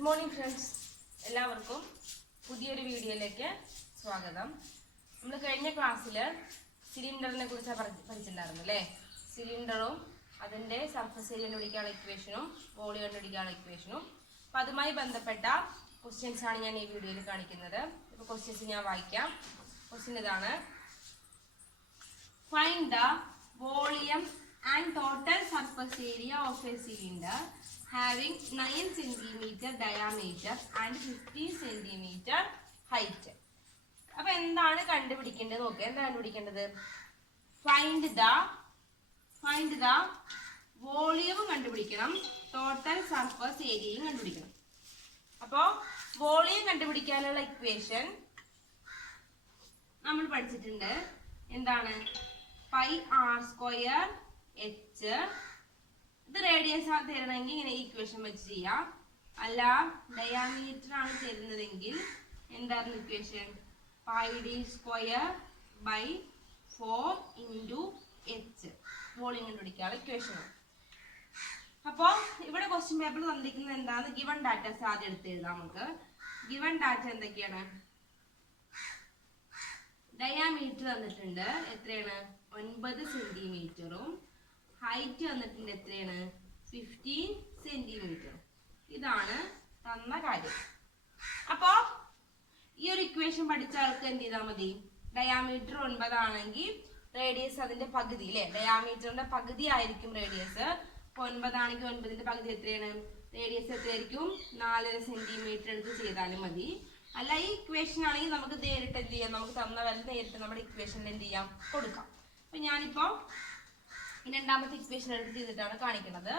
Good morning friends, എല്ലാവർക്കും പുതിയൊരു വീഡിയോയിലേക്ക് സ്വാഗതം. നമ്മൾ കഴിഞ്ഞ ക്ലാസ്സിൽ സിലിണ്ടറിനെ കുറിച്ച് പഠിച്ചിട്ടുണ്ടായിരുന്നു അല്ലേ. സിലിണ്ടറും അതിൻ്റെ സർഫസ് ഏരിയ കണ്ടുപിടിക്കാനുള്ള ഇക്വേഷനും വോളിയം കണ്ടുപിടിക്കാനുള്ള ഇക്വേഷനും. അപ്പം അതുമായി ബന്ധപ്പെട്ട ക്വസ്റ്റ്യൻസ് ആണ് ഞാൻ ഈ വീഡിയോയിൽ കാണിക്കുന്നത്. ഇപ്പോൾ ക്വസ്റ്റ്യൻസ് ഞാൻ വായിക്കാം. ക്വസ്റ്റ്യൻ ഇതാണ്: find the volume and total surface area of a cylinder having 9 cm diameter and 15 cm height. അപ്പോൾ എന്താണ് കണ്ടുപിടിക്കേണ്ടത് നോക്കുക. എന്താ കണ്ടുപിടിക്കേണ്ടത്? ഫൈൻഡ് ദ വോളിയം കണ്ടുപിടിക്കണം, ടോട്ടൽ സർഫസ് ഏരിയയും കണ്ടുപിടിക്കണം. അപ്പോൾ വോളിയം കണ്ടുപിടിക്കാനുള്ള ഇക്വേഷൻ നമ്മൾ പഠിച്ചിട്ടുണ്ട്. എന്താണ്? Pi r square h. ഇത് റേഡിയസ് തരണമെങ്കിൽ ഇങ്ങനെ ഇക്വേഷൻ വെച്ച് ചെയ്യാം. അല്ല ഡയാമീറ്റർ ആണ് തരുന്നതെങ്കിൽ എന്തായിരുന്നു equation? Pi d square by 4 into h volume കണ്ടുപിടിക്കാനുള്ള ഇക്വേഷനാണ്. അപ്പോൾ ഇവിടെ ക്വസ്റ്റ്യൻ പേപ്പർ തന്നിരിക്കുന്നത് എന്താണ്? ഗിവൺ ഡാറ്റാസ് ആദ്യം എടുത്ത് എഴുതാം. നമുക്ക് ഗിവൺ ഡാറ്റ എന്തൊക്കെയാണ്? ഡയാമീറ്റർ തന്നിട്ടുണ്ട്, എത്രയാണ്? 9 സെന്റിമീറ്ററും. ഹൈറ്റ് വന്നിട്ടുണ്ട് എത്രയാണ്? 15 സെന്റിമീറ്റർ. ഇതാണ് തന്ന കാര്യം. അപ്പോ ഈ ഒരു ഇക്വേഷൻ പഠിച്ച ആൾക്ക് എന്ത് ചെയ്താൽ മതി? ഡയാമീറ്റർ 9 ആണെങ്കിൽ റേഡിയസ് അതിന്റെ പകുതി അല്ലെ, ഡയാമീറ്ററിന്റെ പകുതി ആയിരിക്കും റേഡിയസ്. 9 ആണെങ്കിൽ 9ന്റെ പകുതി എത്രയാണ്? റേഡിയസ് എത്രയായിരിക്കും? 4.5 സെന്റിമീറ്റർ എടുത്ത് ചെയ്താലും മതി. അല്ല ഈ ഇക്വേഷൻ ആണെങ്കിൽ നമുക്ക് നേരിട്ട് എന്ത് ചെയ്യാം? നമുക്ക് തന്ന വില നേരിട്ട് നമ്മുടെ ഇക്വേഷനിൽ എന്ത് ചെയ്യാം? കൊടുക്കാം. അപ്പൊ ഞാനിപ്പോ രണ്ടാമത്തെ ഇക്വേഷൻ എടുത്ത് ചെയ്തിട്ടാണ് കാണിക്കുന്നത്.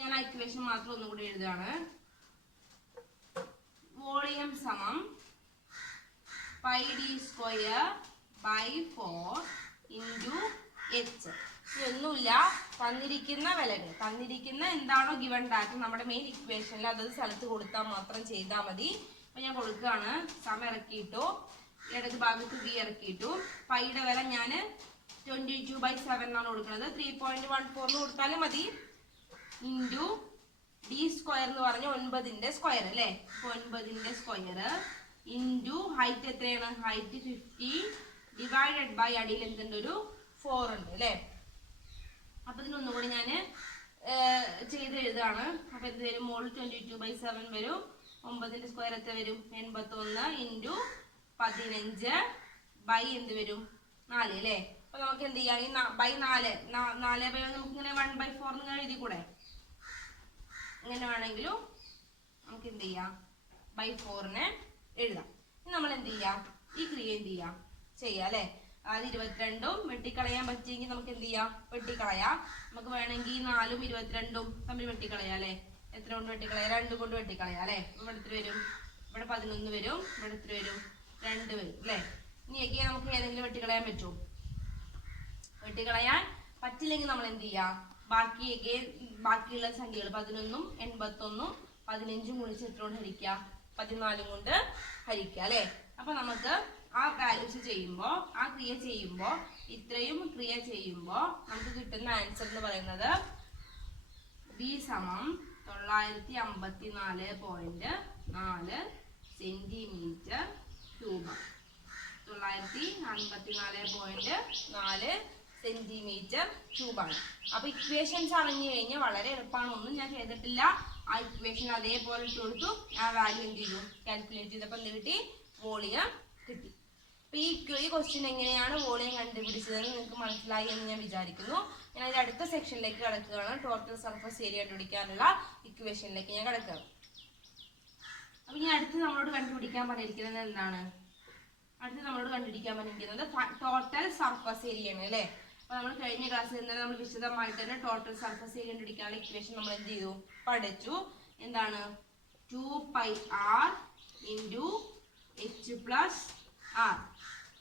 ഞാൻ ആ ഇക്വേഷൻ മാത്രം ഒന്നും കൂടി എഴുതുകയാണ്. വോളിയം സമം pi d square by 4 into h. ഇതൊന്നുമില്ല, തന്നിരിക്കുന്ന വിലകൾ, തന്നിരിക്കുന്ന എന്താണോ ഗിവൺ ഡാറ്റ നമ്മുടെ മെയിൻ ഇക്വേഷനിൽ അതത് സ്ഥലത്ത് കൊടുത്താൽ മാത്രം ചെയ്താൽ മതി. അപ്പൊ ഞാൻ കൊടുക്കുകയാണ്. സമം ഇറക്കിയിട്ടു, ഇടത് ഭാഗത്ത് വി ഇറക്കിയിട്ടു. പൈയുടെ വില ഞാൻ 22/7 ആണ് കൊടുക്കുന്നത്. 3.14 കൊടുത്താലും മതി. ഇൻറ്റു ഡി സ്ക്വയർ എന്ന് പറഞ്ഞ 9ന്റെ സ്ക്വയർ അല്ലേ. 9ന്റെ സ്ക്വയർ ഇൻറ്റു ഹൈറ്റ് എത്രയാണ്? ഹൈറ്റ് 50 ഡിവൈഡഡ് ബൈ അടിയിൽ എന്തുണ്ട്? ഒരു 4 ഉണ്ട് അല്ലേ. അപ്പൊ ഇതിനൊന്നുകൂടി ഞാൻ ചെയ്ത് എഴുതാണ്. അപ്പൊ എന്ത് വരും? മോളിൽ 22/7 വരും. 9ന്റെ സ്ക്വയർ എത്ര വരും? 81 ഇൻറ്റു 15 ബൈ എന്ത് വരും? 4 അല്ലേ. അപ്പൊ നമുക്ക് എന്ത് ചെയ്യാം? ഈ ബൈ 4 നമുക്ക് ഇങ്ങനെ 1/4 ഇങ്ങനെ എഴുതി കൂടെ. ഇങ്ങനെ വേണമെങ്കിലും നമുക്ക് എന്ത് ചെയ്യാം? ബൈ 4നെ എഴുതാം. ഇനി നമ്മൾ എന്ത് ചെയ്യാം? ഈ ക്രിയ എന്ത് ചെയ്യാം? ചെയ്യാം അല്ലെ. അതായത് 22ഉം വെട്ടിക്കളയാൻ പറ്റിയെങ്കിൽ നമുക്ക് എന്ത് ചെയ്യാം? വെട്ടിക്കളയാം. നമുക്ക് വേണമെങ്കിൽ 4ഉം 22ഉം തമ്മിൽ വെട്ടിക്കളയാം അല്ലെ. എത്ര കൊണ്ട് വെട്ടിക്കളയാം? 2 കൊണ്ട് വെട്ടിക്കളയാം അല്ലെ. ഇവിടെ എത്ര വരും? ഇവിടെ 11 വരും. ഇവിടെ എത്ര വരും? 2 വരും അല്ലെ. ഇനിയൊക്കെ നമുക്ക് ഏതെങ്കിലും വെട്ടിക്കളയാൻ പറ്റുമോ? വെട്ടിക്കളയാൻ പറ്റില്ലെങ്കിൽ നമ്മൾ എന്ത് ചെയ്യാം? ബാക്കിയുള്ള സംഖ്യകൾ 11ഉം 81ഉം 15ഉം ഗുണിച്ച് എത്ര കൊണ്ട് ഹരിക്കുക? 14 കൊണ്ട് ഹരിക്കുക അല്ലെ. അപ്പൊ നമുക്ക് ആ വാല്യൂസ് ചെയ്യുമ്പോൾ, ആ ക്രിയ ചെയ്യുമ്പോൾ, ഇത്രയും ക്രിയ ചെയ്യുമ്പോൾ നമുക്ക് കിട്ടുന്ന ആൻസർ എന്ന് പറയുന്നത് ബി സമം 954.4 സെന്റിമീറ്റർ ക്യൂബ്. 954.4 സെന്റിമീറ്റർ ക്യൂബാണ്. അപ്പൊ ഇക്വേഷൻസ് അറിഞ്ഞു കഴിഞ്ഞാൽ വളരെ എളുപ്പമാണ്. ഒന്നും ഞാൻ ചെയ്തിട്ടില്ല. ആ ഇക്വേഷൻ അതേപോലെ ഇട്ട് കൊടുത്തു. ആ വാല്യൂ എന്ത് ചെയ്തു? കാൽക്കുലേറ്റ് ചെയ്തപ്പോൾ എന്ത് കിട്ടി? വോളിയം കിട്ടി. അപ്പൊ ഈ ക്വസ്റ്റ്യൻ എങ്ങനെയാണ് വോളിയം കണ്ടുപിടിച്ചതെന്ന് നിങ്ങൾക്ക് മനസ്സിലായി എന്ന് ഞാൻ വിചാരിക്കുന്നു. ഞാൻ അതിന്റെ അടുത്ത സെക്ഷനിലേക്ക് കിടക്കുകയാണ്. ടോട്ടൽ സർഫസ് ഏരിയ കണ്ടുപിടിക്കാനുള്ള ഇക്വേഷനിലേക്ക് ഞാൻ കിടക്കുകയാണ്. അപ്പൊ ഇനി അടുത്ത് നമ്മളോട് കണ്ടുപിടിക്കാൻ പറഞ്ഞിരിക്കുന്നത് എന്താണ്? അടുത്ത് നമ്മളോട് കണ്ടുപിടിക്കാൻ പറഞ്ഞിരിക്കുന്നത് ടോട്ടൽ സർഫസ് ഏരിയ ആണ് അല്ലെ. അപ്പൊ നമ്മൾ കഴിഞ്ഞ ക്ലാസ്സിൽ തന്നെ നമ്മൾ വിശദമായിട്ട് തന്നെ ടോട്ടൽ സർഫസ് ഏരിയ കണ്ടുപിടിക്കാനുള്ള ഇക്വേഷൻ നമ്മൾ എന്ത് ചെയ്തു? പഠിച്ചു. എന്താണ്? 2πr into H plus R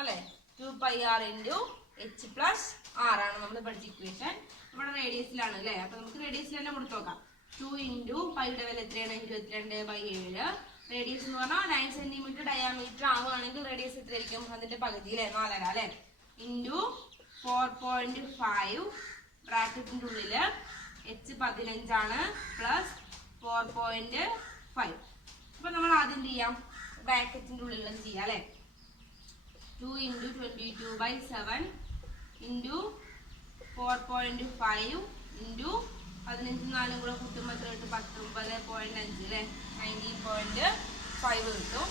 അല്ലെ. 2πr into H plus R ആണ് നമ്മൾ പഠിച്ച ഇക്വേഷൻ. നമ്മുടെ റേഡിയസിലാണ് അല്ലെ. അപ്പൊ നമുക്ക് റേഡിയസിൽ തന്നെ കൊടുത്തു നോക്കാം. 2 ഇൻറ്റു പൈയുടെ വില എത്രയാണ്? 22/7. റേഡിയസ് എന്ന് പറഞ്ഞാൽ 9 സെന്റിമീറ്റർ ഡയാമീറ്റർ ആവുകയാണെങ്കിൽ റേഡിയസ് എത്രയായിരിക്കും? അതിന്റെ പകുതി അല്ലെ, 4.5 അല്ലെ. ഇൻറ്റു 4.5 ബ്രാക്കറ്റിന്റെ ഉള്ളില് h 15 ആണ് പ്ലസ് 4.5 അപ്പൊ നമ്മൾ ആദ്യം എന്ത് ചെയ്യാം, ബ്രാക്കറ്റിന്റെ ഉള്ളിൽ ചെയ്യാം അല്ലെ. 2 × 22/7 ഇൻറ്റു 4.5 ഇൻറ്റു 15 4 കൂടെ കൂട്ടുമ്പോൾ എത്ര കിട്ടും, 19.5 അല്ലെ, 19.5 കിട്ടും.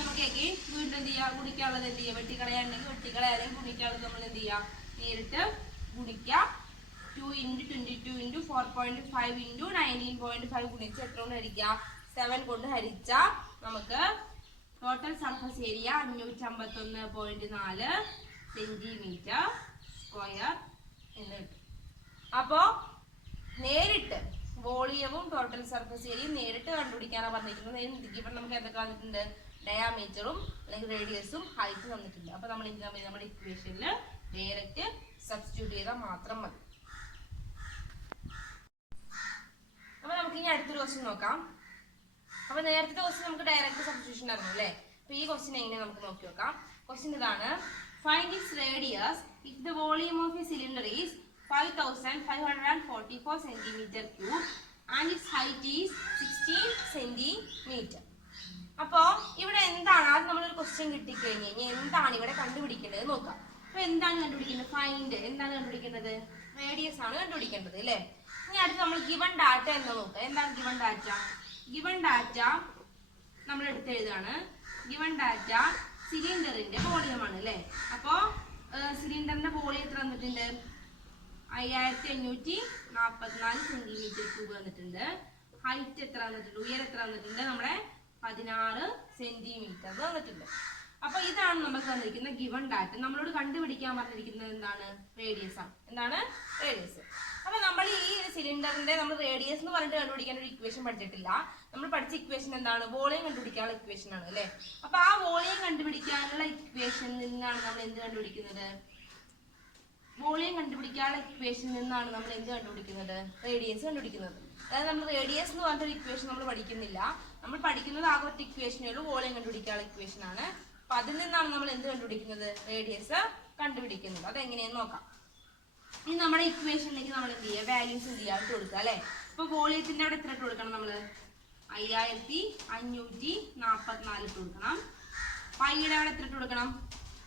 നമുക്ക് വീണ്ടും എന്ത് ചെയ്യാം, ഗുണിക്കാനുള്ളത് എന്ത് ചെയ്യാം, വെട്ടിക്കളയാണെങ്കിൽ വെട്ടിക്കളയാണെങ്കിൽ ഗുണിക്കാനുള്ളത് നമ്മൾ എന്ത് ചെയ്യാം, നേരിട്ട് ഗുണിക്കാം. 2 × 22 ഇൻറ്റു 4.5 ഇൻറ്റു 19.5 ഗുണിച്ച് എത്ര കൊണ്ട് ഹരിക്കാം, 7 കൊണ്ട് ഹരിച്ചാൽ നമുക്ക് total surface area 551.4 centimetre square എന്ന് കിട്ടും. അപ്പോ നേരിട്ട് വോളിയവും ടോട്ടൽ സർഫസ് ഏരിയയും നേരിട്ട് കണ്ടുപിടിക്കാനാണ് പറഞ്ഞിരിക്കുന്നത്. ഇവിടെ നമുക്ക് എന്തൊക്കെ വന്നിട്ടുണ്ട്, ഡയാമീറ്ററും അല്ലെങ്കിൽ റേഡിയസും ഹൈറ്റ് തന്നിട്ടുണ്ട്. അപ്പൊ നമ്മൾ എന്ത് ചെയ്യാൻ പറ്റും, നമ്മുടെ ഇക്വേഷനിൽ ഡയറക്റ്റ് സബ്സ്റ്റിറ്റ്യൂട്ട് ചെയ്താൽ മാത്രം മതി. അപ്പൊ നമുക്ക് ഇനി അടുത്തൊരു ക്വസ്റ്റ്യൻ നോക്കാം. അപ്പൊ നേരത്തെ ക്വസ്റ്റ്യൻ നമുക്ക് ഡയറക്റ്റ് സബ്സ്റ്റിറ്റ്യൂഷൻ ആയിരുന്നു അല്ലേ. അപ്പൊ ഈ ക്വസ്റ്റ്യൻ എങ്ങനെ നമുക്ക് നോക്കി നോക്കാം. ക്വസ്റ്റ്യൻ ഇതാണ്, find it's radius if the volume of A cylinder is 5544 centimetre cube and it's height is 16 centimetre. അപ്പോ ഇവിടെ എന്താണ്, അത് നമ്മളൊരു ക്വസ്റ്റ്യൻ കിട്ടിക്കഴിഞ്ഞ് കഴിഞ്ഞാൽ എന്താണ് ഇവിടെ കണ്ടുപിടിക്കേണ്ടത് നോക്കാം. അപ്പൊ എന്താണ് കണ്ടുപിടിക്കേണ്ടത്, ഫൈൻഡ് എന്താണ് കണ്ടുപിടിക്കേണ്ടത്, റേഡിയസ് ആണ് കണ്ടുപിടിക്കേണ്ടത് അല്ലേ. ഇനി അടുത്ത് നമ്മൾ ഗിവൺ ഡാറ്റ എന്ന് നോക്കാം. എന്താണ് ഗിവൺ ഡാറ്റ, ഗിവൺ ഡാറ്റ നമ്മൾ എടുത്തെഴുതാണ്. ഗിവൺ ഡാറ്റ സിലിണ്ടറിന്റെ വോളിയമാണ് അല്ലേ. അപ്പോ സിലിണ്ടറിന്റെ വോളിയം എത്ര വന്നിട്ടുണ്ട്, 5544 സെന്റിമീറ്റർ ക്യൂബ് വന്നിട്ടുണ്ട്. ഹൈറ്റ് എത്ര വന്നിട്ടുണ്ട്, ഉയരം എത്ര വന്നിട്ടുണ്ട്, നമ്മുടെ 16 സെന്റിമീറ്റർ വന്നിട്ടുണ്ട്. അപ്പൊ ഇതാണ് നമുക്ക് തന്നിരിക്കുന്ന ഗിവൺ ഡാറ്റ. നമ്മളോട് കണ്ടുപിടിക്കാൻ പറഞ്ഞിരിക്കുന്നത് എന്താണ്, റേഡിയസ് ആണ്. എന്താണ് റേഡിയസ്. അപ്പൊ നമ്മൾ ഈ സിലിണ്ടറിന്റെ നമ്മൾ റേഡിയസ് എന്ന് പറഞ്ഞിട്ട് കണ്ടുപിടിക്കാൻ ഒരു ഇക്വേഷൻ പഠിച്ചിട്ടില്ല. നമ്മൾ പഠിച്ച ഇക്വേഷൻ എന്താണ്, വോളിയം കണ്ടുപിടിക്കാനുള്ള ഇക്വേഷൻ ആണ് അല്ലെ. അപ്പൊ ആ വോളിയം കണ്ടുപിടിക്കാനുള്ള ഇക്വേഷനിൽ നിന്നാണ് നമ്മൾ എന്ത് കണ്ടുപിടിക്കുന്നത്, വോളിയം കണ്ടുപിടിക്കാനുള്ള ഇക്വേഷനിൽ നിന്നാണ് നമ്മൾ എന്ത് കണ്ടുപിടിക്കുന്നത്, റേഡിയസ് കണ്ടുപിടിക്കുന്നത്. അതായത് നമ്മൾ റേഡിയസ് എന്ന് പറഞ്ഞൊരു ഇക്വേഷൻ നമ്മൾ പഠിക്കുന്നില്ല. നമ്മൾ പഠിക്കുന്നത് ആകെ ഒറ്റ ഇക്വേഷനേ ഉള്ളൂ, വോളിയം കണ്ടുപിടിക്കാനുള്ള ഇക്വേഷൻ ആണ്. അപ്പൊ അതിൽ നിന്നാണ് നമ്മൾ എന്ത് കണ്ടുപിടിക്കുന്നത്, റേഡിയസ് കണ്ടുപിടിക്കുന്നത്. അതെങ്ങനെയെന്ന് നോക്കാം. ഇനി നമ്മുടെ ഇക്വേഷനിലേക്ക് നമ്മൾ എന്ത് ചെയ്യുക, വാല്യൂസ് എന്ത് ചെയ്യുക, ഇട്ട് കൊടുക്കുക അല്ലെ. ഇപ്പൊ വോളിയത്തിന്റെ അവിടെ എത്ര ഇട്ട് കൊടുക്കണം, നമ്മള് 5544 ഇട്ട് കൊടുക്കണം. പൈയുടെ അവിടെ എത്ര ഇട്ട് കൊടുക്കണം,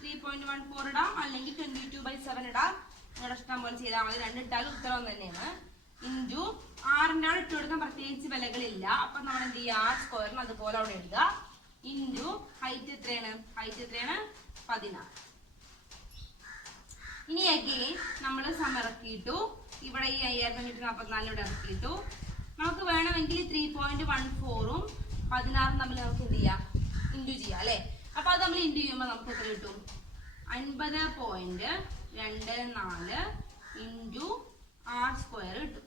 3.14 ഇടാം, അല്ലെങ്കിൽ 22/7 ഇടാം. നിങ്ങളുടെ ഇഷ്ടം പോലെ ചെയ്താൽ മതി, രണ്ടിട്ടാലും ഉത്തരം തന്നെയാണ്. ഇൻറ്റു ആറിൻ്റെ അവിടെ ഇട്ട് കൊടുക്കാൻ പ്രത്യേകിച്ച് വിലകളില്ല. അപ്പൊ നമ്മൾ എന്ത് ചെയ്യുക, ആർ സ്ക്വയറിന് അതുപോലെ അവിടെ ഇടുക. ഇൻറ്റു ഹൈറ്റ് എത്രയാണ്, ഹൈറ്റ് എത്രയാണ്, 16. ഇനി അഗെയിൻ നമ്മൾ സമറക്കിയിട്ടു, ഇവിടെ ഈ 5544 ഇവിടെ ഇറക്കിയിട്ടു. നമുക്ക് വേണമെങ്കിൽ 3.14ഉം 16ഉം തമ്മിൽ നമുക്ക് എന്ത് ചെയ്യാം, ഇൻറ്റു ചെയ്യാം അല്ലെ. അപ്പൊ അത് നമ്മൾ ഇൻറ്റു ചെയ്യുമ്പോൾ നമുക്ക് എത്ര കിട്ടും, 50.24 ഇൻറ്റു ആർ സ്ക്വയർ കിട്ടും.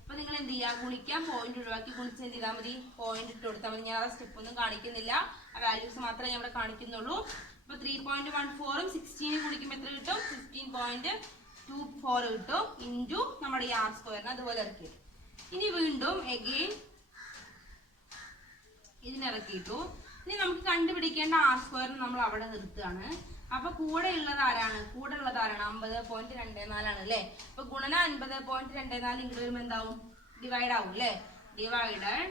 അപ്പൊ നിങ്ങൾ എന്ത് ചെയ്യുക, ഗുണിക്കാൻ പോയിന്റ് ഒഴിവാക്കി ഗുണിച്ച് എന്ത് ചെയ്താൽ മതി, പോയിന്റ് ഇട്ട് കൊടുത്താൽ മതി. ഞാൻ ആ സ്റ്റെപ്പ് ഒന്നും കാണിക്കുന്നില്ല, ആ വാല്യൂസ് മാത്രമേ ഞാൻ ഇവിടെ കാണിക്കുന്നുള്ളൂ. അപ്പൊ 3.14ഉം 16 ഗുണിക്കുമ്പോൾ എത്ര കിട്ടും, 15.24 കിട്ടും. ഇൻറ്റു നമ്മുടെ ഈ ആർ സ്ക്വയറിന് അതുപോലെ ഇറക്കി. ഇനി വീണ്ടും എഗെയിൻ ഇതിനിറക്കിയിട്ടു. ഇനി നമുക്ക് കണ്ടുപിടിക്കേണ്ട ആർ സ്ക്വയറിന് നമ്മൾ അവിടെ നിർത്തുകയാണ്. അപ്പൊ കൂടെ ഉള്ളത് ആരാണ്, 50.24 ആണ് അല്ലെ. അപ്പൊ ഗുണന 50.24 ഇങ്ങോട്ട് വരുമ്പോ എന്താവും, ഡിവൈഡ് ആവും അല്ലെ. ഡിവൈഡഡ്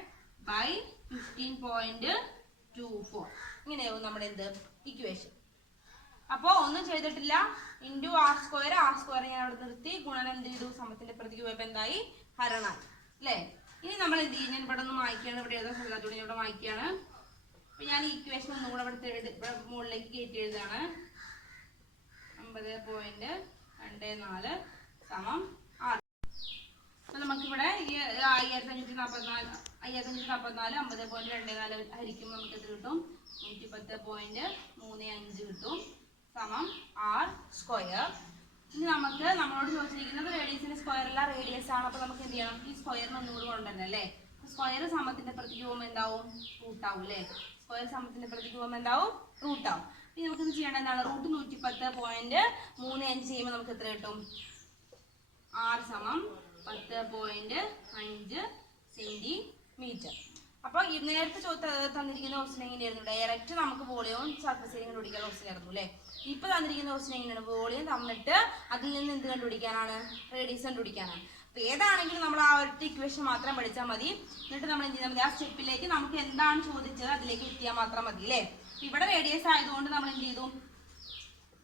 ബൈ 15.24 ഇങ്ങനെയാവും നമ്മുടെ എന്ത് ഇക്വേഷൻ. അപ്പൊ ഒന്നും ചെയ്തിട്ടില്ല, ഇൻറ്റു ആർ സ്ക്വയർ ഞാൻ അവിടെ നിർത്തി. ഗുണനം എന്ത് ചെയ്തു, സമത്തിന്റെ പ്രതിക്ക് പോയപ്പോ എന്തായി, ഹരണായി അല്ലെ. ഇനി നമ്മൾ എന്ത് ചെയ്യും, ഞാൻ ഇവിടെ ഒന്ന് മായ്ക്കാണ്, ഇവിടെ ഏതോ സ്ഥലത്തോടെ ഇവിടെ മായ്ക്കാണ്. അപ്പൊ ഞാൻ ഈ ഇക്വേഷൻ ഒന്നും കൂടെ ഇവിടെ മുകളിലേക്ക് കയറ്റി എഴുതാണ്. 50.24 സമം 6. അപ്പൊ നമുക്കിവിടെ ഈ 5544 50.24 ഹരിക്കുമ്പോൾ നമുക്ക് എത്ര കിട്ടും, 110.35 കിട്ടും സമം ആർ സ്ക്വയർ. ഇനി നമുക്ക് നമ്മളോട് ചോദിച്ചിരിക്കുന്നത് റേഡിയസിന്റെ സ്ക്വയർ അല്ല, റേഡിയസ് ആണ്. അപ്പൊ നമുക്ക് എന്ത് ചെയ്യണം, ഈ സ്ക്വയറിന് ഒന്നുകൂടി കൊണ്ടുവരണം അല്ലേ. സ്ക്വയർ സമത്തിന്റെ പ്രതിക്ക് പോകുമ്പോൾ എന്താവും, റൂട്ടാവും അല്ലേ. സ്ക്വയർ സമത്തിന്റെ പ്രതിക്ക് പോകുമ്പോൾ എന്താവും, റൂട്ടാവും. ഇനി നമുക്ക് ഇത് ചെയ്യേണ്ട എന്താണ്, റൂട്ട് 110.35 ചെയ്യുമ്പോൾ നമുക്ക് എത്ര കിട്ടും, ആർ സമം 10.5 സെന്റിമീറ്റർ. അപ്പൊ നേരത്തെ തന്നിരിക്കുന്ന ക്വസ്റ്റ്യൻ എങ്ങനെയായിരുന്നു, ഡയറക്റ്റ് നമുക്ക് വോളിയവും സർഫസ് ഏരിയയും കണ്ടുപിടിക്കാനുള്ള ക്വസ്റ്റ്യൻ ആയിരുന്നു അല്ലെ. ഇപ്പൊ തന്നിരിക്കുന്ന ക്വസ്റ്റ്യൻ എങ്ങനെയാണ്, വോളിയം തന്നിട്ട് അതിൽ നിന്ന് എന്ത് കണ്ടുപിടിക്കാനാണ്, റേഡിയസ് കണ്ടുപിടിക്കാനാണ്. അപ്പൊ ഏതാണെങ്കിലും നമ്മൾ ആ ഒറ്റ ഇക്വേഷൻ മാത്രം പഠിച്ചാൽ മതി. എന്നിട്ട് നമ്മൾ എന്ത് ചെയ്താൽ മതി, ആ സ്റ്റെപ്പിലേക്ക് നമുക്ക് എന്താണ് ചോദിച്ചത് അതിലേക്ക് എത്തിയാൽ മാത്രം മതി അല്ലേ. ഇവിടെ റേഡിയസ് ആയതുകൊണ്ട് നമ്മൾ എന്ത് ചെയ്തു,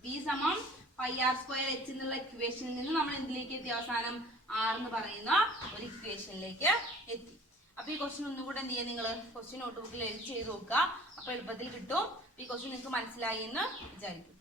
v സമം പൈ ആർ സ്ക്വയർ എച്ച് എന്നുള്ള ഇക്വേഷനിൽ നിന്ന് നമ്മൾ എന്തിലേക്ക് എത്തി, അവസാനം ആർ എന്ന് പറയുന്ന ഒരു ഇക്വേഷനിലേക്ക് എത്തി. അപ്പൊ ഈ ക്വസ്റ്റ്യൻ ഒന്നും കൂടെ എന്ത് ചെയ്യുക, നിങ്ങൾ ക്വസ്റ്റ്യൻ നോട്ട് ബുക്കിൽ എഴുതി ചെയ്ത് നോക്കുക. അപ്പൊ എളുപ്പത്തിൽ കിട്ടും. ഈ ക്വസ്റ്റ്യൻ നിങ്ങൾക്ക് മനസ്സിലായി എന്ന് വിചാരിക്കും.